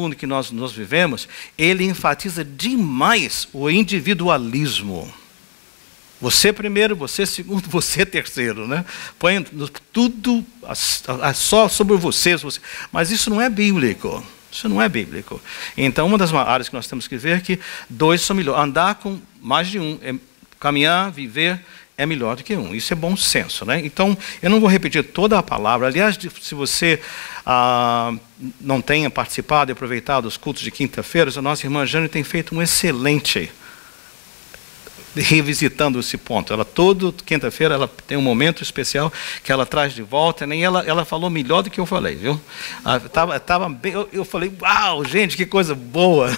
mundo que nós vivemos, ele enfatiza demais o individualismo. Você primeiro, você segundo, você terceiro, né? Põe tudo só sobre você. Mas isso não é bíblico. Isso não é bíblico. Então, uma das áreas que nós temos que ver é que dois são melhores. Andar com mais de um, caminhar, viver, é melhor do que um. Isso é bom senso, né? Então, eu não vou repetir toda a palavra. Aliás, se você não tenha participado e aproveitado dos cultos de quinta-feira, a nossa irmã Jane tem feito um excelente revisitando esse ponto. Ela toda quinta-feira ela tem um momento especial que ela traz de volta, né? E ela falou melhor do que eu falei, viu? Tava bem, eu falei, uau, gente, que coisa boa.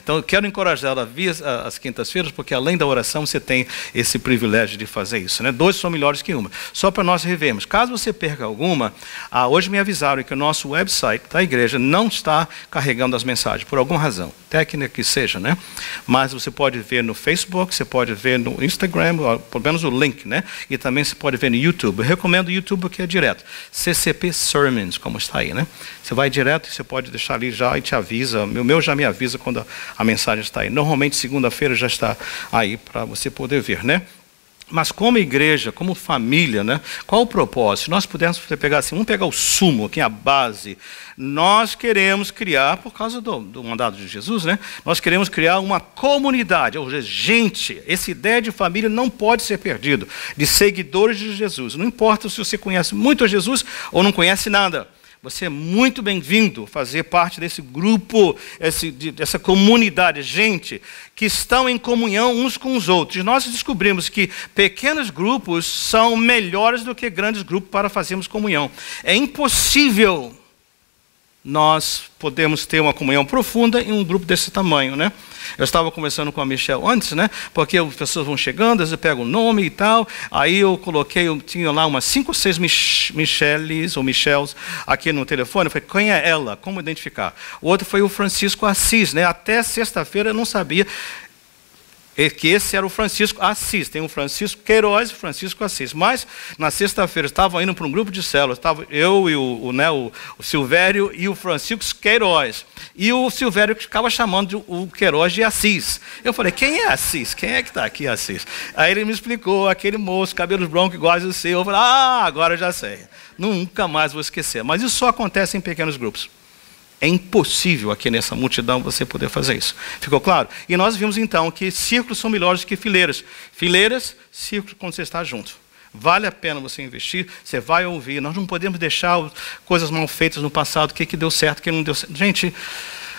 Então eu quero encorajar ela a vir às quintas-feiras, porque além da oração você tem esse privilégio de fazer isso, né? Dois são melhores que uma. Só para nós revermos. Caso você perca alguma, hoje me avisaram que o nosso website da igreja não está carregando as mensagens, por alguma razão, técnica que seja, né? Mas você pode ver no Facebook, você pode ver no Instagram, pelo menos o link, né? E também você pode ver no YouTube. Eu recomendo o YouTube porque é direto. CCP Sermons, como está aí, né? Você vai direto e você pode deixar ali já e te avisa. O meu já me avisa quando a mensagem está aí. Normalmente, segunda-feira já está aí para você poder ver, né? Mas como igreja, como família, né? Qual o propósito? Se nós pudermos pegar assim, vamos pegar o sumo, aqui a base. Nós queremos criar, por causa do mandado de Jesus, né? Nós queremos criar uma comunidade, ou seja, gente. Essa ideia de família não pode ser perdida, de seguidores de Jesus. Não importa se você conhece muito a Jesus ou não conhece nada. Você é muito bem-vindo a fazer parte desse grupo, dessa comunidade, gente que estão em comunhão uns com os outros. E nós descobrimos que pequenos grupos são melhores do que grandes grupos para fazermos comunhão. É impossível nós podemos ter uma comunhão profunda em um grupo desse tamanho, né? Eu estava conversando com a Michelle antes, né? Porque as pessoas vão chegando, às vezes pegam o nome e tal. Aí eu tinha lá umas 5 ou 6 Michelles ou Michelles aqui no telefone. Eu falei, quem é ela? Como identificar? O outro foi o Francisco Assis, né? Até sexta-feira eu não sabia que esse era o Francisco Assis. Tem o Francisco Queiroz e o Francisco Assis. Mas, na sexta-feira, estava indo para um grupo de células. Estava eu e o Silvério e o Francisco Queiroz. E o Silvério ficava chamando o Queiroz de Assis. Eu falei, quem é Assis? Quem é que está aqui, Assis? Aí ele me explicou, aquele moço, cabelos brancos iguais ao seu. Eu falei, agora eu já sei. Nunca mais vou esquecer. Mas isso só acontece em pequenos grupos. É impossível aqui nessa multidão você poder fazer isso. Ficou claro? E nós vimos então que círculos são melhores que fileiras. Fileiras, círculos quando você está junto. Vale a pena você investir, você vai ouvir. Nós não podemos deixar coisas mal feitas no passado, o que deu certo, o que não deu certo. Gente,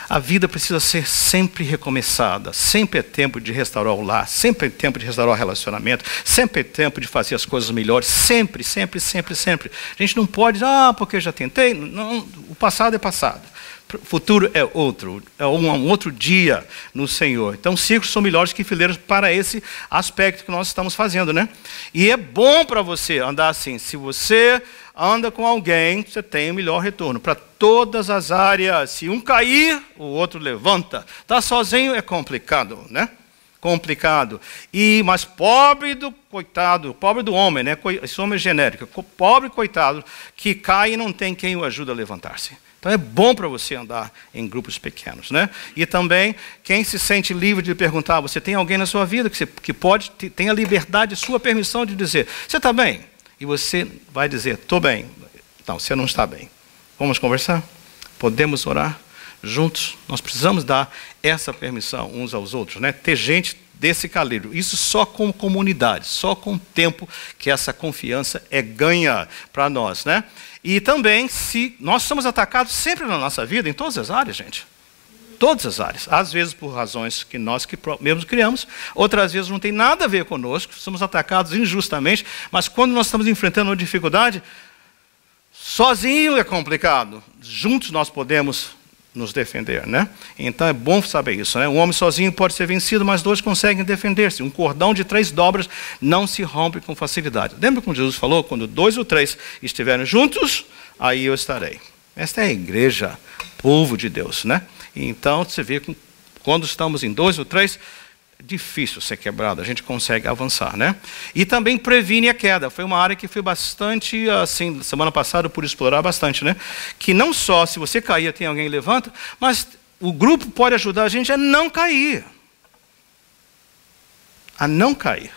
a vida precisa ser sempre recomeçada. Sempre é tempo de restaurar o lar, sempre é tempo de restaurar o relacionamento, sempre é tempo de fazer as coisas melhores. Sempre, sempre, sempre, sempre. A gente não pode, porque eu já tentei. Não, o passado é passado. O futuro é outro, é um outro dia no Senhor. Então, círculos são melhores que fileiras para esse aspecto que nós estamos fazendo, né? E é bom para você andar assim. Se você anda com alguém, você tem o melhor retorno para todas as áreas. Se um cair, o outro levanta. Estar sozinho é complicado, né? Complicado. Mas pobre do homem, né? Esse homem é genérico. Pobre coitado que cai e não tem quem o ajude a levantar-se. Então é bom para você andar em grupos pequenos, né? E também, quem se sente livre de perguntar, você tem alguém na sua vida que tem a liberdade, sua permissão de dizer, você está bem? E você vai dizer, estou bem. Não, você não está bem. Vamos conversar? Podemos orar juntos? Nós precisamos dar essa permissão uns aos outros, né? Ter gente desse calibre. Isso só com comunidade, só com o tempo que essa confiança é ganha para nós, né? E também, se nós somos atacados sempre na nossa vida, em todas as áreas, gente. Todas as áreas. Às vezes por razões que nós mesmos criamos, outras vezes não tem nada a ver conosco, somos atacados injustamente, mas quando nós estamos enfrentando uma dificuldade, sozinho é complicado. Juntos nós podemos nos defender, né? Então é bom saber isso, né? Um homem sozinho pode ser vencido, mas dois conseguem defender-se. Um cordão de 3 dobras não se rompe com facilidade. Lembra como Jesus falou? Quando 2 ou 3 estiverem juntos, aí eu estarei. Esta é a igreja, povo de Deus, né? Então você vê que quando estamos em 2 ou 3, difícil ser quebrado, a gente consegue avançar, né? E também previne a queda. Foi uma área que foi bastante, assim, semana passada, por explorar bastante, né? Que não só se você cair, tem alguém que levanta, mas o grupo pode ajudar a gente a não cair. A não cair.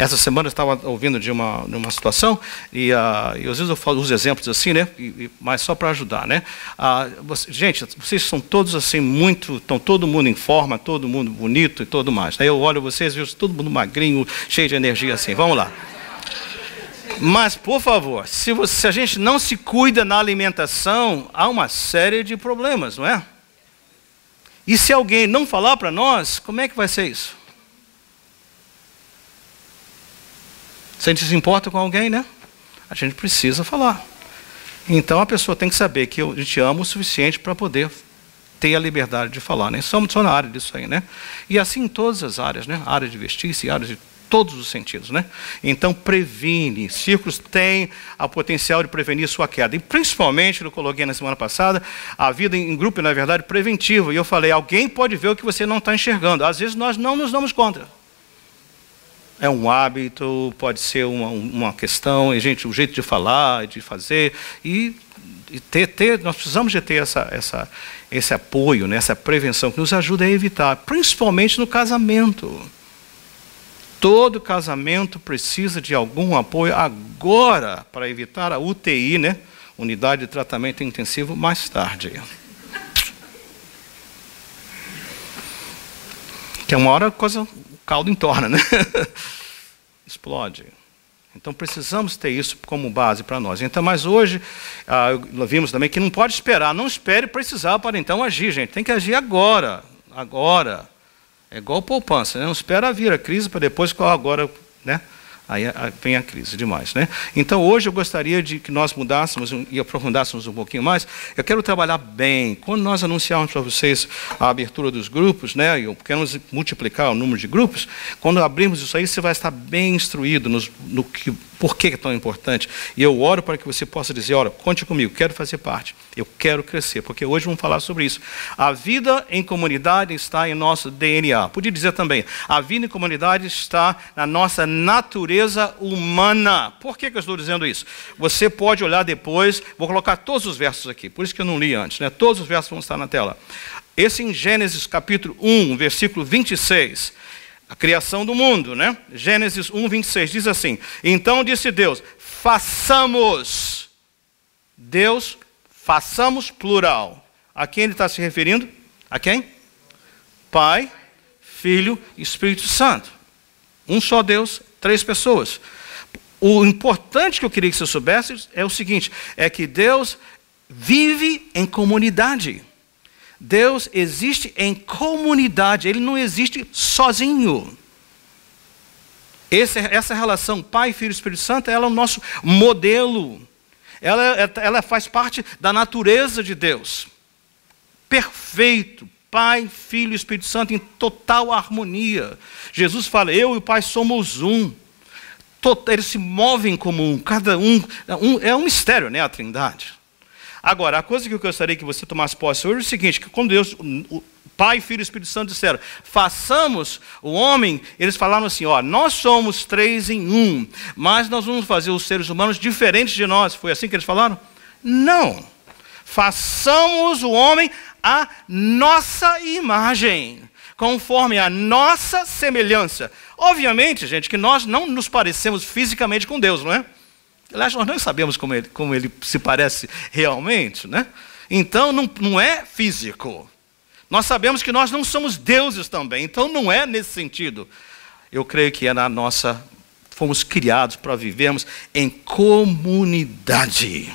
Essa semana eu estava ouvindo de uma situação, e às vezes eu falo os exemplos assim, né? Mas só para ajudar, né? Gente, vocês são todos assim estão todo mundo em forma, todo mundo bonito e tudo mais. Aí eu olho vocês, vejo todo mundo magrinho, cheio de energia assim. Vamos lá. Mas, por favor, se a gente não se cuida na alimentação, há uma série de problemas, não é? E se alguém não falar para nós, como é que vai ser isso? Se a gente se importa com alguém, né? A gente precisa falar. Então a pessoa tem que saber que a gente ama o suficiente para poder ter a liberdade de falar, né? Só na área disso aí, né? E assim em todas as áreas, né? Área de vestir-se, áreas de todos os sentidos, né? Então previne. Círculos têm o potencial de prevenir sua queda. E principalmente, eu coloquei na semana passada, a vida em grupo, na verdade, preventiva. E eu falei, alguém pode ver o que você não está enxergando. Às vezes nós não nos damos conta. É um hábito, pode ser uma questão, e, gente, o jeito de falar, de fazer, e nós precisamos de ter esse apoio, né, essa prevenção, que nos ajuda a evitar, principalmente no casamento. Todo casamento precisa de algum apoio agora, para evitar a UTI, né, unidade de tratamento intensivo, mais tarde. Que é uma hora coisa... caldo entorna, né? Explode. Então precisamos ter isso como base para nós. Então, mas hoje, vimos também que não pode esperar. Não espere precisar para então agir, gente. Tem que agir agora. Agora. É igual poupança, né? Não espera vir a crise para depois, agora, né? Aí vem a crise demais, né? Então, hoje eu gostaria de que nós mudássemos e aprofundássemos um pouquinho mais. Eu quero trabalhar bem. Quando nós anunciarmos para vocês a abertura dos grupos, né? E queremos multiplicar o número de grupos. Quando abrirmos isso aí, você vai estar bem instruído por que é tão importante. E eu oro para que você possa dizer, olha, conte comigo, quero fazer parte, eu quero crescer, porque hoje vamos falar sobre isso. A vida em comunidade está em nosso DNA. Podia dizer também, a vida em comunidade está na nossa natureza humana. Por que eu estou dizendo isso? Você pode olhar depois, vou colocar todos os versos aqui, por isso que eu não li antes, né? Todos os versos vão estar na tela. Esse em Gênesis capítulo 1, versículo 26, a criação do mundo, né? Gênesis 1, 26, diz assim, então disse Deus, façamos, plural. A quem ele está se referindo? A quem? Pai, Filho e Espírito Santo. Um só Deus, 3 pessoas. O importante que eu queria que você soubesse é o seguinte, é que Deus vive em comunidade. Deus existe em comunidade, Ele não existe sozinho. Essa relação Pai, Filho e Espírito Santo, ela é o nosso modelo. Ela faz parte da natureza de Deus. Perfeito, Pai, Filho e Espírito Santo em total harmonia. Jesus fala, eu e o Pai somos um. Eles se movem como um, cada um é um mistério, né, a Trindade. Agora, a coisa que eu gostaria que você tomasse posse hoje é o seguinte, que quando Deus, o Pai, Filho e Espírito Santo disseram, façamos o homem, eles falaram assim, ó, nós somos 3 em 1, mas nós vamos fazer os seres humanos diferentes de nós. Foi assim que eles falaram? Não. Façamos o homem à nossa imagem, conforme a nossa semelhança. Obviamente, gente, que nós não nos parecemos fisicamente com Deus, não é? Aliás, nós não sabemos como ele se parece realmente, né? Então, não é físico. Nós sabemos que nós não somos deuses também, então não é nesse sentido. Eu creio que fomos criados para vivermos em comunidade.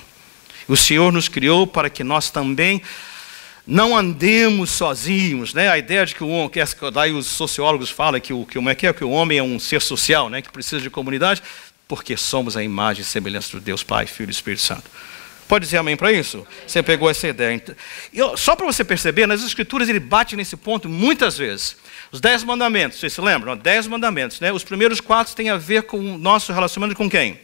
O Senhor nos criou para que nós também não andemos sozinhos, né? A ideia de que daí os sociólogos falam que o homem é um ser social, né? Que precisa de comunidade, porque somos a imagem e semelhança de Deus, Pai, Filho e Espírito Santo. Pode dizer amém para isso? Você pegou essa ideia. Só para você perceber, nas Escrituras ele bate nesse ponto muitas vezes. Os 10 mandamentos, vocês se lembram? 10 mandamentos, né? Os primeiros 4 têm a ver com o nosso relacionamento com quem?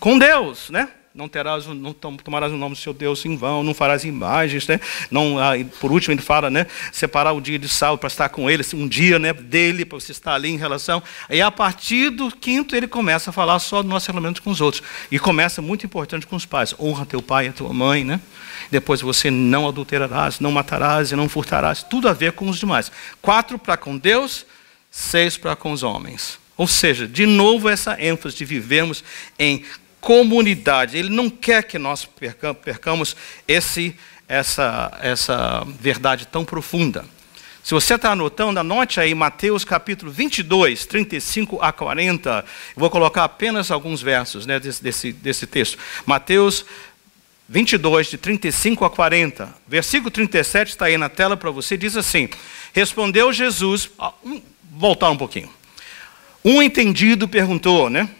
Com Deus, né? não tomarás o nome do seu Deus em vão, não farás imagens, né? Não, por último ele fala, né? Separar o dia de sábado para estar com ele, um dia, né, dele, para você estar ali em relação. E a partir do 5º ele começa a falar só do nosso relacionamento com os outros. E começa muito importante com os pais. Honra teu pai e a tua mãe, né? Depois você não adulterarás, não matarás e não furtarás. Tudo a ver com os demais. 4 para com Deus, 6 para com os homens. Ou seja, de novo essa ênfase de vivermos em comunidade. Ele não quer que nós percamos essa verdade tão profunda. Se você está anotando, anote aí Mateus capítulo 22, 35 a 40. Eu vou colocar apenas alguns versos, né, desse texto. Mateus 22, de 35 a 40. Versículo 37 está aí na tela para você. Diz assim: respondeu Jesus... Voltar um pouquinho. Um entendido perguntou, né,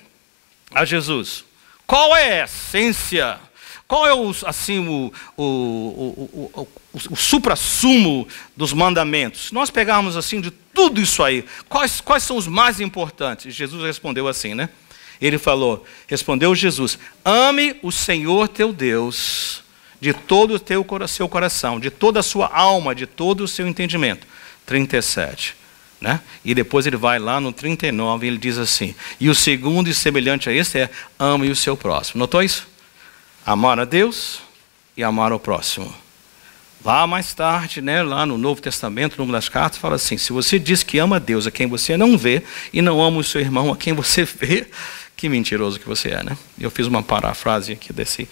a Jesus: qual é a essência? Qual é o suprassumo dos mandamentos? Se nós pegarmos assim de tudo isso aí, quais são os mais importantes? Jesus respondeu assim, né? Respondeu Jesus: ame o Senhor teu Deus de todo o seu coração, de toda a sua alma, de todo o seu entendimento. 37. Né? E depois ele vai lá no 39 e ele diz assim: e o segundo e semelhante a esse é: ame o seu próximo. Notou isso? Amar a Deus e amar ao próximo. Lá mais tarde, né, lá no Novo Testamento, no Número das Cartas, fala assim: se você diz que ama a Deus a quem você não vê e não ama o seu irmão a quem você vê, que mentiroso que você é, né? Eu fiz uma parafrase aqui desse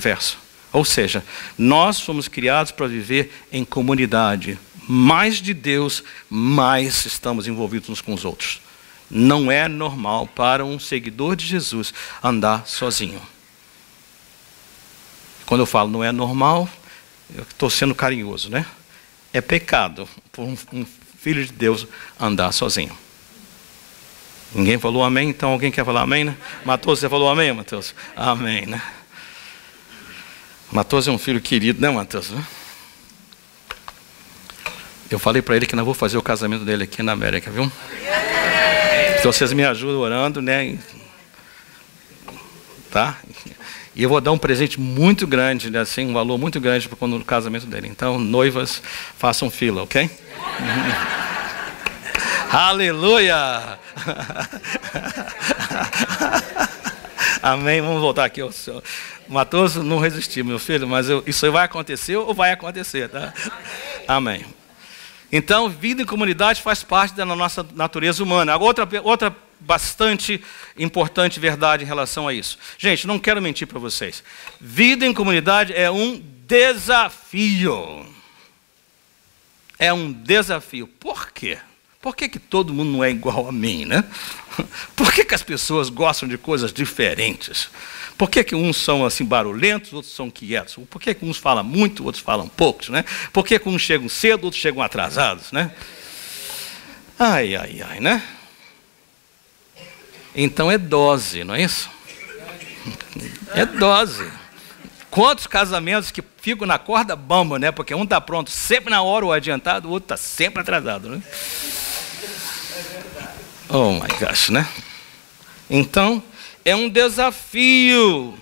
verso. Ou seja, nós fomos criados para viver em comunidade. Mais de Deus, mais estamos envolvidos uns com os outros. Não é normal para um seguidor de Jesus andar sozinho. Quando eu falo não é normal, eu estou sendo carinhoso, né? É pecado por um filho de Deus andar sozinho. Ninguém falou amém? Então alguém quer falar amém, né? Mateus, você falou amém, Mateus? Amém, né? Mateus é um filho querido, né, Mateus? Eu falei para ele que não vou fazer o casamento dele aqui na América, viu? Então vocês me ajudam orando, né? Tá? E eu vou dar um presente muito grande, né? Assim, um valor muito grande para quando o casamento dele. Então, noivas, façam fila, ok? Aleluia! Amém? Vamos voltar aqui ao senhor. Mateus não resistiu, meu filho, mas isso aí vai acontecer ou vai acontecer, tá? Amém. Então, vida em comunidade faz parte da nossa natureza humana. Outra bastante importante verdade em relação a isso. Gente, não quero mentir para vocês. Vida em comunidade é um desafio. É um desafio. Por quê? Por que todo mundo não é igual a mim, né? Por que as pessoas gostam de coisas diferentes? Por que uns são assim barulhentos, outros são quietos? Por que uns falam muito, outros falam poucos, né? Por que uns chegam cedo, outros chegam atrasados, né? Ai, ai, ai, né? Então é dose, não é isso? É dose. Quantos casamentos que ficam na corda bamba, né? Porque um está pronto sempre na hora ou adiantado, o outro está sempre atrasado, né? Oh my gosh, né? Então, é um desafio.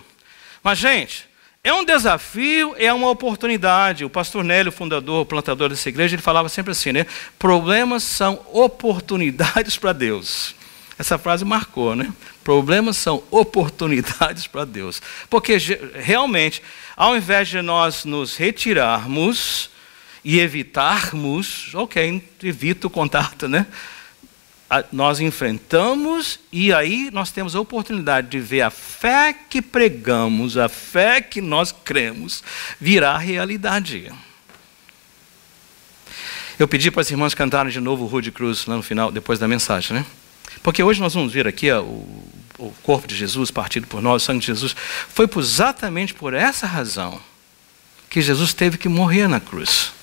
Mas, gente, é um desafio, é uma oportunidade. O pastor Nélio, fundador, plantador dessa igreja, ele falava sempre assim, né? Problemas são oportunidades para Deus. Essa frase marcou, né? Problemas são oportunidades para Deus. Porque, realmente, ao invés de nós nos retirarmos e evitarmos, ok, evita o contato, né? Nós enfrentamos e aí nós temos a oportunidade de ver a fé que pregamos, a fé que nós cremos, virar realidade. Eu pedi para as irmãs cantarem de novo o Rude Cruz lá no final, depois da mensagem, né? Porque hoje nós vamos ver aqui o corpo de Jesus partido por nós, o sangue de Jesus. Foi exatamente por essa razão que Jesus teve que morrer na cruz.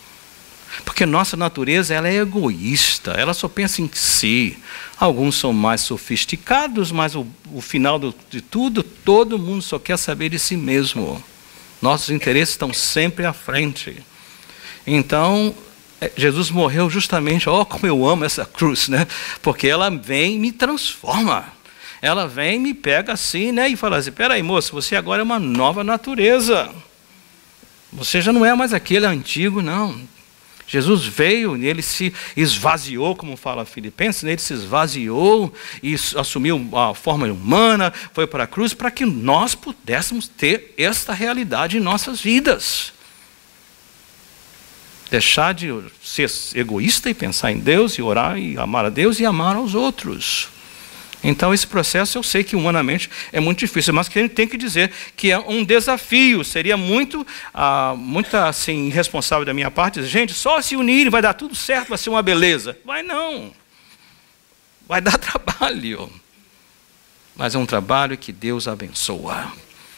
Porque nossa natureza ela é egoísta, ela só pensa em si. Alguns são mais sofisticados, mas o final de tudo, todo mundo só quer saber de si mesmo. Nossos interesses estão sempre à frente. Então, Jesus morreu justamente, como eu amo essa cruz, né? Porque ela vem e me transforma. Ela vem, me pega assim, né? E fala assim, peraí, moço, você agora é uma nova natureza. Você já não é mais aquele antigo, não. Jesus veio, ele se esvaziou, como fala Filipenses, ele se esvaziou e assumiu a forma humana, foi para a cruz, para que nós pudéssemos ter esta realidade em nossas vidas. Deixar de ser egoísta e pensar em Deus, e orar, e amar a Deus, e amar aos outros. Então, esse processo eu sei que humanamente é muito difícil, mas que a gente tem que dizer que é um desafio. Seria muito assim, irresponsável da minha parte dizer, gente, só se unir vai dar tudo certo, vai ser uma beleza. Vai não. Vai dar trabalho. Mas é um trabalho que Deus abençoa.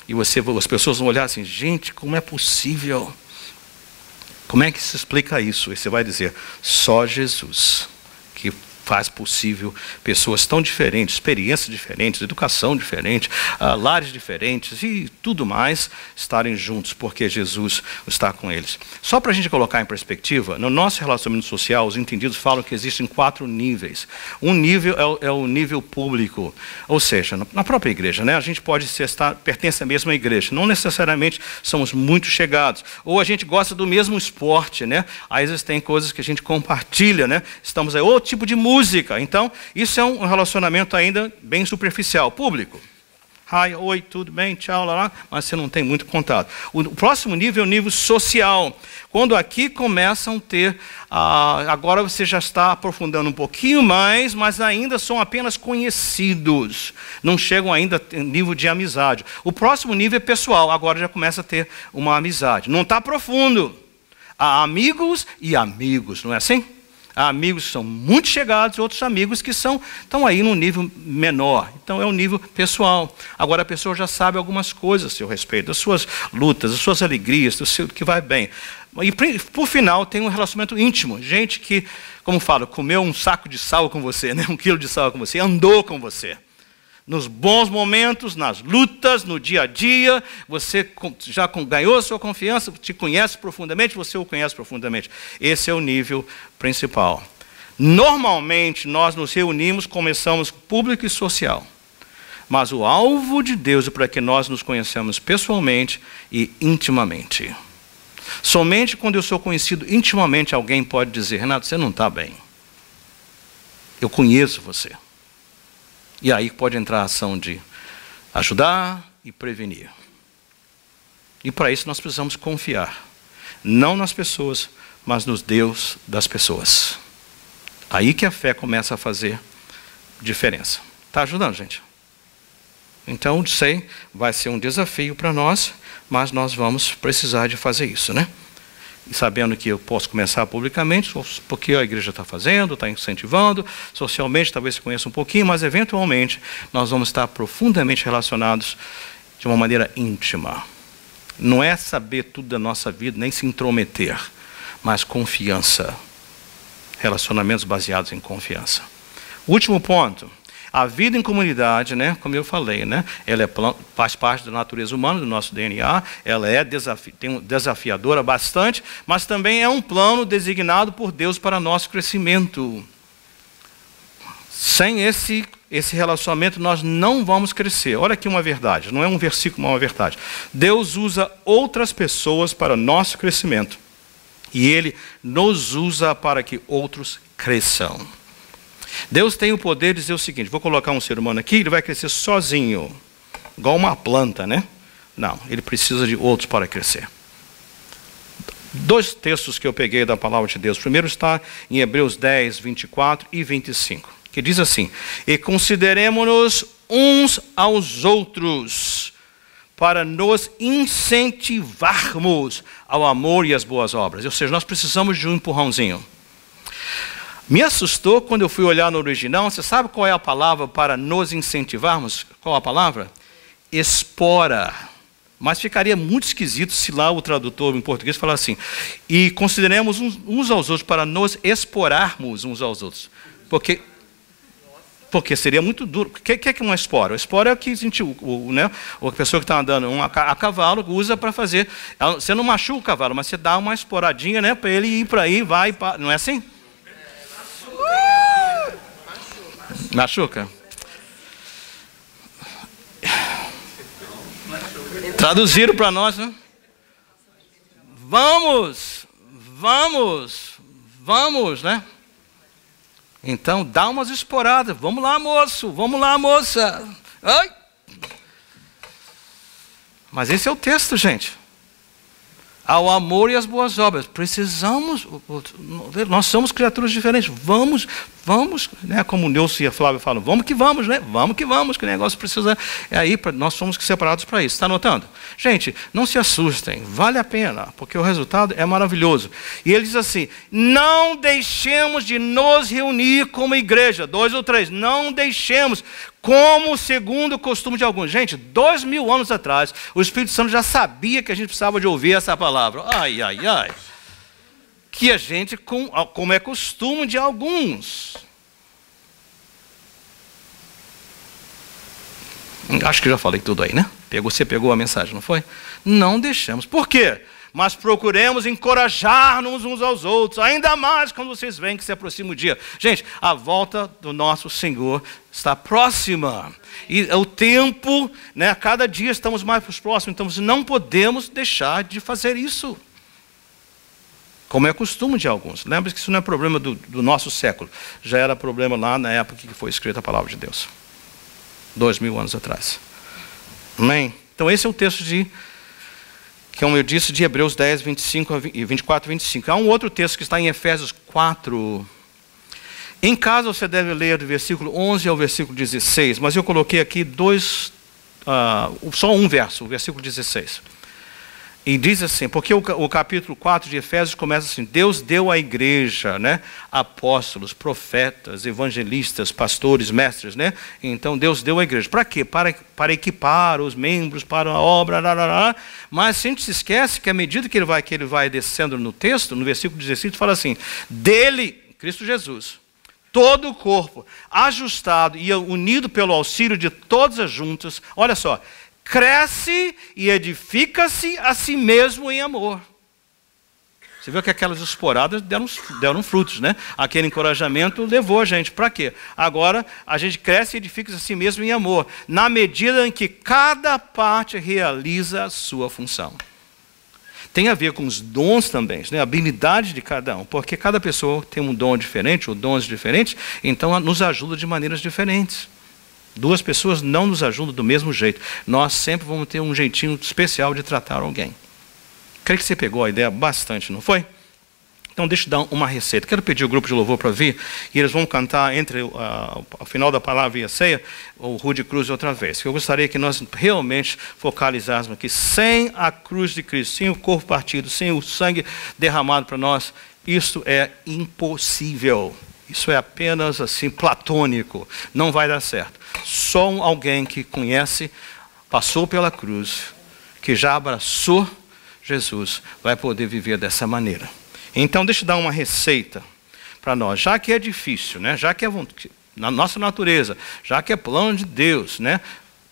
E as pessoas vão olhar assim, gente, como é possível? Como é que se explica isso? E você vai dizer, só Jesus, que faz possível pessoas tão diferentes, experiências diferentes, educação diferente, lares diferentes e tudo mais estarem juntos, porque Jesus está com eles. Só para a gente colocar em perspectiva, no nosso relacionamento social, os entendidos falam que existem 4 níveis. Um nível é o nível público, ou seja, na própria igreja, né? A gente pode pertence à mesma igreja, não necessariamente somos muito chegados, ou a gente gosta do mesmo esporte, né? Aí existem coisas que a gente compartilha, né? Estamos aí, outro tipo de música. Então, isso é um relacionamento ainda bem superficial, público. Hi, oi, tudo bem, tchau, lá, mas você não tem muito contato. O próximo nível é o nível social. Quando aqui começam a ter, agora você já está aprofundando um pouquinho mais, mas ainda são apenas conhecidos. Não chegam ainda a nível de amizade. O próximo nível é pessoal, agora já começa a ter uma amizade. Não está profundo. Há amigos e amigos, não é assim? Há amigos que são muito chegados e outros amigos que estão aí num nível menor. Então é um nível pessoal. Agora a pessoa já sabe algumas coisas a seu respeito, das suas lutas, das suas alegrias, do seu que vai bem. E por final tem um relacionamento íntimo. Gente que, como falo, comeu um saco de sal com você, né? 1 quilo de sal com você, andou com você. Nos bons momentos, nas lutas, no dia a dia, você já ganhou a sua confiança, te conhece profundamente, você o conhece profundamente. Esse é o nível principal. Normalmente, nós nos reunimos, começamos público e social. Mas o alvo de Deus é para que nós nos conheçamos pessoalmente e intimamente. Somente quando eu sou conhecido intimamente, alguém pode dizer, Renato, você não está bem. Eu conheço você. E aí pode entrar a ação de ajudar e prevenir. E para isso nós precisamos confiar. Não nas pessoas, mas nos Deus das pessoas. Aí que a fé começa a fazer diferença. Está ajudando, gente? Então, sei, vai ser um desafio para nós, mas nós vamos precisar de fazer isso, né? E sabendo que eu posso começar publicamente, porque a igreja está fazendo, está incentivando, socialmente talvez se conheça um pouquinho, mas eventualmente nós vamos estar profundamente relacionados de uma maneira íntima. Não é saber tudo da nossa vida, nem se intrometer, mas confiança. Relacionamentos baseados em confiança. Último ponto. A vida em comunidade, né, como eu falei, né, ela faz parte da natureza humana, do nosso DNA, ela é desafiadora bastante, mas também é um plano designado por Deus para nosso crescimento. Sem esse relacionamento, nós não vamos crescer. Olha aqui uma verdade, não é um versículo, mas uma verdade. Deus usa outras pessoas para nosso crescimento, e Ele nos usa para que outros cresçam. Deus tem o poder de dizer o seguinte, vou colocar um ser humano aqui, ele vai crescer sozinho, igual uma planta, né? Não, ele precisa de outros para crescer. 2 textos que eu peguei da palavra de Deus. O primeiro está em Hebreus 10, 24 e 25, que diz assim, e consideremo-nos uns aos outros, para nos incentivarmos ao amor e às boas obras. Ou seja, nós precisamos de um empurrãozinho. Me assustou quando eu fui olhar no original. Você sabe qual é a palavra para nos incentivarmos? Qual a palavra? Espora. Mas ficaria muito esquisito se lá o tradutor em português falar assim, e consideremos uns aos outros para nos esporarmos uns aos outros. Porque seria muito duro. O que é uma espora? A espora é o que a gente, né, a pessoa que está andando a cavalo usa para fazer. Você não machuca o cavalo, mas você dá uma esporadinha, né, para ele ir para aí, vai, não é assim? Machuca? Traduziram para nós, né? Vamos, né? Então, dá umas esporadas. Vamos lá, moço. Vamos lá, moça. Ai. Mas esse é o texto, gente. Ao amor e às boas obras. Precisamos, nós somos criaturas diferentes. Vamos, né? Como o Nilson e a Flávia falam, vamos, né? Vamos, que o negócio precisa. É aí, nós somos separados para isso. Está anotando? Gente, não se assustem, vale a pena, porque o resultado é maravilhoso. E ele diz assim: não deixemos de nos reunir como igreja. 2 ou 3, não deixemos. Como segundo o costume de alguns. Gente, 2000 anos atrás, o Espírito Santo já sabia que a gente precisava de ouvir essa palavra. Ai. Que a gente, como é costume de alguns. Acho que já falei tudo aí, né? Você pegou a mensagem, não foi? Não deixemos. Por quê? Mas procuremos encorajar-nos uns aos outros, ainda mais quando vocês veem que se aproxima o dia. Gente, a volta do nosso Senhor está próxima. E o tempo, né, a cada dia estamos mais próximos, então não podemos deixar de fazer isso. Como é costume de alguns. Lembre-se que isso não é problema do nosso século. Já era problema lá na época que foi escrita a palavra de Deus. 2000 anos atrás. Amém? Então esse é o texto como eu disse, de Hebreus 10, 24 e 25. Há um outro texto que está em Efésios 4. Em casa você deve ler do versículo 11 ao versículo 16, mas eu coloquei aqui só um verso, o versículo 16. E diz assim, porque o capítulo 4 de Efésios começa assim: Deus deu à igreja, né, apóstolos, profetas, evangelistas, pastores, mestres, né? Então Deus deu à igreja. Para quê? Para equipar os membros para a obra, mas a gente se esquece que à medida que ele vai descendo no texto, no versículo 16, fala assim: dele, Cristo Jesus, todo o corpo, ajustado e unido pelo auxílio de todas as juntas, olha só, cresce e edifica-se a si mesmo em amor. Você viu que aquelas esporadas deram frutos, né? Aquele encorajamento levou a gente. Para quê? Agora a gente cresce e edifica-se a si mesmo em amor, na medida em que cada parte realiza a sua função. Tem a ver com os dons também, né? A habilidade de cada um, porque cada pessoa tem um dom diferente, ou dons diferentes, então nos ajuda de maneiras diferentes. 2 pessoas não nos ajudam do mesmo jeito. Nós sempre vamos ter um jeitinho especial de tratar alguém. Creio que você pegou a ideia bastante, não foi? Então deixa eu dar uma receita. Quero pedir o grupo de louvor para vir, e eles vão cantar entre o final da palavra e a ceia, o Rude Cruz outra vez. Eu gostaria que nós realmente focalizássemos aqui: sem a cruz de Cristo, sem o corpo partido, sem o sangue derramado para nós, isso é impossível. Isso é apenas assim platônico, não vai dar certo. Só alguém que conhece, passou pela cruz, que já abraçou Jesus, vai poder viver dessa maneira. Então deixa eu dar uma receita para nós, já que é difícil, né? Já que é na nossa natureza, já que é plano de Deus, né?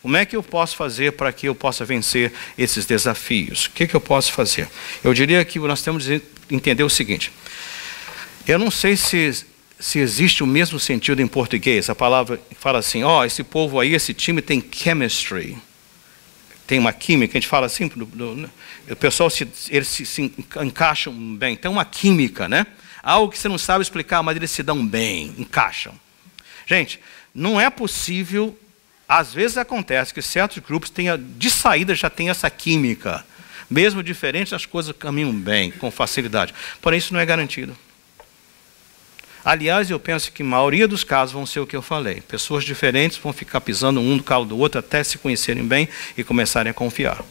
Como é que eu posso fazer para que eu possa vencer esses desafios? O que eu posso fazer? Eu diria que nós temos que entender o seguinte: eu não sei se existe o mesmo sentido em português. A palavra fala assim: esse povo aí, esse time tem chemistry. Tem uma química, a gente fala assim, o pessoal eles se encaixam bem. Tem uma química, né? Algo que você não sabe explicar, mas eles se dão bem, encaixam. Gente, não é possível, às vezes acontece que certos grupos de saída já tem essa química. Mesmo diferentes, as coisas caminham bem, com facilidade. Porém, isso não é garantido. Aliás, eu penso que a maioria dos casos vão ser o que eu falei. Pessoas diferentes vão ficar pisando um no calo do outro até se conhecerem bem e começarem a confiar.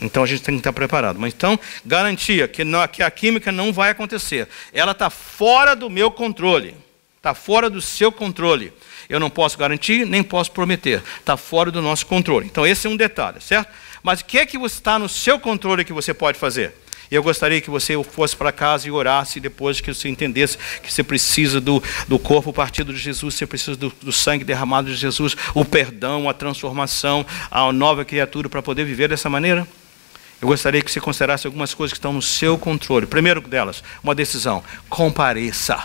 Então a gente tem que estar preparado. Mas então, garantia que a química não vai acontecer. Ela está fora do meu controle. Está fora do seu controle. Eu não posso garantir, nem posso prometer. Está fora do nosso controle. Então esse é um detalhe, certo? Mas o que é que está no seu controle que você pode fazer? Eu gostaria que você fosse para casa e orasse depois que você entendesse que você precisa do corpo partido de Jesus, você precisa do sangue derramado de Jesus, o perdão, a transformação, a nova criatura para poder viver dessa maneira. Eu gostaria que você considerasse algumas coisas que estão no seu controle. Primeiro delas, uma decisão: compareça.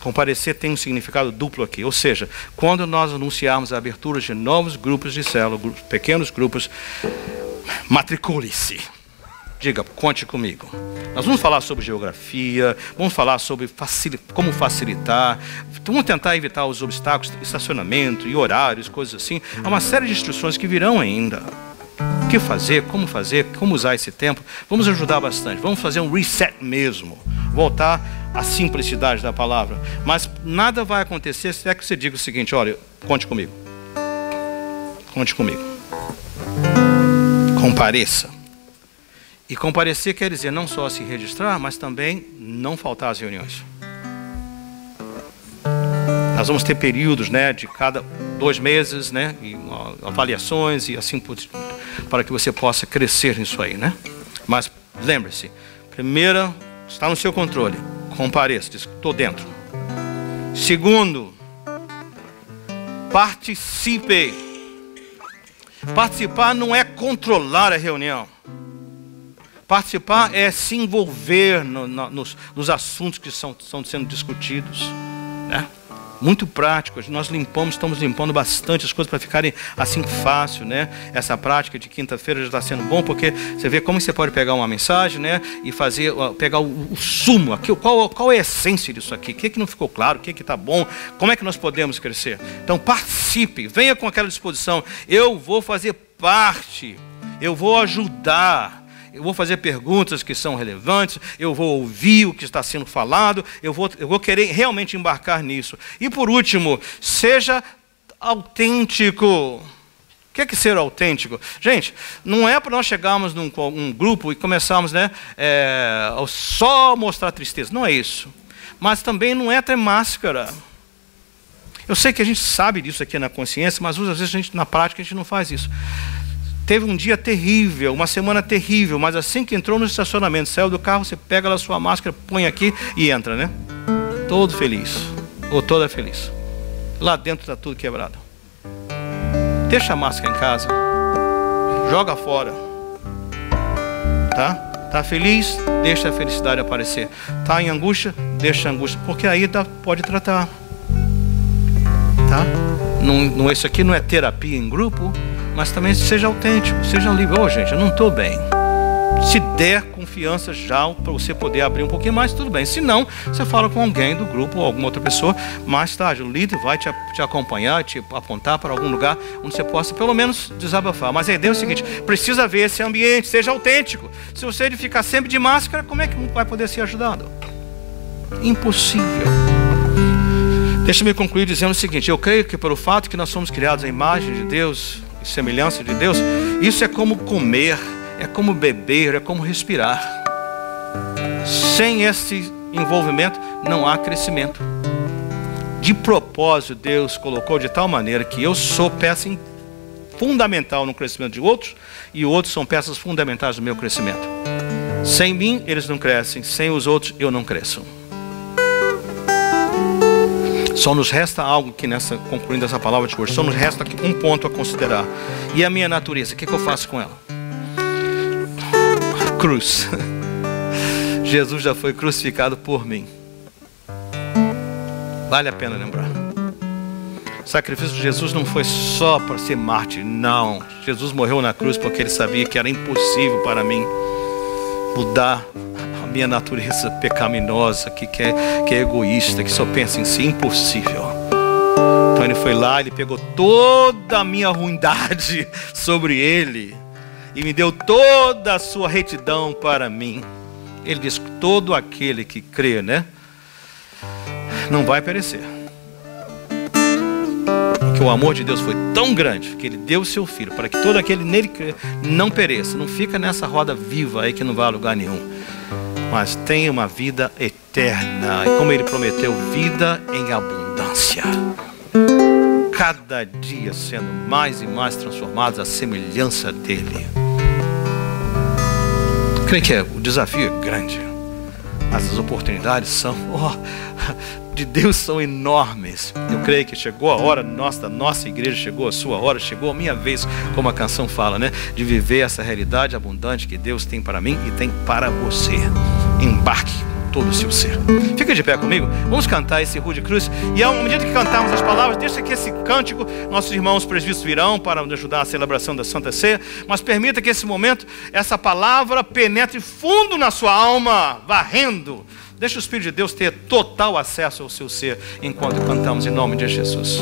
Comparecer tem um significado duplo aqui, ou seja, quando nós anunciarmos a abertura de novos grupos de célula, pequenos grupos, matricule-se. Diga, conte comigo. Nós vamos falar sobre geografia, vamos falar sobre como facilitar, vamos tentar evitar os obstáculos, estacionamento e horários, coisas assim. Há uma série de instruções que virão ainda. O que fazer, como usar esse tempo. Vamos ajudar bastante, vamos fazer um reset mesmo. Voltar à simplicidade da palavra. Mas nada vai acontecer se é que você diga o seguinte, olha, conte comigo. Conte comigo. Compareça. E comparecer quer dizer não só se registrar, mas também não faltar às reuniões. Nós vamos ter períodos, né, de cada 2 meses, né, e avaliações e assim para que você possa crescer nisso aí, né? Mas lembre-se, primeira, está no seu controle, compareça, diz, estou dentro. Segundo, participe. Participar não é controlar a reunião. Participar é se envolver nos assuntos que estão sendo discutidos, né? Muito prático. Nós estamos limpando bastante as coisas para ficarem assim fácil, né? Essa prática de quinta-feira já está sendo bom, porque você vê como você pode pegar uma mensagem, né? E pegar o sumo, aqui, qual é a essência disso aqui? O que não ficou claro? O que está bom? Como é que nós podemos crescer? Então participe, venha com aquela disposição. Eu vou fazer parte, eu vou ajudar. Eu vou fazer perguntas que são relevantes, eu vou ouvir o que está sendo falado, eu vou querer realmente embarcar nisso. E por último, seja autêntico. O que é ser autêntico? Gente, não é para nós chegarmos num grupo e começarmos, né, só mostrar tristeza. Não é isso. Mas também não é ter máscara. Eu sei que a gente sabe disso aqui na consciência, mas às vezes na prática a gente não faz isso. Teve um dia terrível, uma semana terrível, mas assim que entrou no estacionamento, saiu do carro, você pega lá a sua máscara, põe aqui e entra, né? Todo feliz, ou toda feliz. Lá dentro está tudo quebrado. Deixa a máscara em casa, joga fora, tá? Tá feliz? Deixa a felicidade aparecer. Tá em angústia? Deixa a angústia, porque aí pode tratar, tá? Não, isso aqui não é terapia em grupo. Mas também seja autêntico, seja livre. Gente, eu não estou bem. Se der confiança já para você poder abrir um pouquinho mais, tudo bem. Se não, você fala com alguém do grupo ou alguma outra pessoa. Mais tarde, o líder vai te acompanhar, te apontar para algum lugar onde você possa pelo menos desabafar. Mas a ideia é o seguinte, precisa ver esse ambiente, seja autêntico. Se você ficar sempre de máscara, como é que vai poder ser ajudado? Impossível. Deixa-me concluir dizendo o seguinte, eu creio que pelo fato que nós somos criados à imagem de Deus, semelhança de Deus, isso é como comer, é como beber, é como respirar. Sem esse envolvimento não há crescimento. De propósito, Deus colocou de tal maneira que eu sou peça fundamental no crescimento de outros e outros são peças fundamentais no meu crescimento. Sem mim eles não crescem, sem os outros eu não cresço. Só nos resta algo que concluindo essa palavra de hoje, só nos resta um ponto a considerar. E a minha natureza, o que eu faço com ela? Cruz. Jesus já foi crucificado por mim. Vale a pena lembrar. O sacrifício de Jesus não foi só para ser mártir, não. Jesus morreu na cruz porque ele sabia que era impossível para mim mudar minha natureza pecaminosa, que é egoísta, que só pensa em si, impossível. Então ele foi lá, ele pegou toda a minha ruindade sobre ele e me deu toda a sua retidão para mim. Ele diz que todo aquele que crê, né, não vai perecer. Porque o amor de Deus foi tão grande que ele deu o seu filho para que todo aquele nele crê não pereça, não fica nessa roda viva aí que não vai a lugar nenhum, mas tenha uma vida eterna. E como ele prometeu, vida em abundância. Cada dia sendo mais e mais transformados à semelhança dele. Creio que o desafio é grande, mas as oportunidades de Deus são enormes. Eu creio que chegou a hora da nossa igreja, chegou a sua hora, chegou a minha vez, como a canção fala, né? De viver essa realidade abundante que Deus tem para mim e tem para você. Embarque, todo o seu ser. Fica de pé comigo, vamos cantar esse Rude Cruz. E à medida que cantarmos as palavras, deixa que esse cântico, nossos irmãos presbíteros virão para nos ajudar na celebração da Santa Ceia, mas permita que esse momento, essa palavra penetre fundo na sua alma, varrendo. Deixa o Espírito de Deus ter total acesso ao seu ser, enquanto cantamos em nome de Jesus.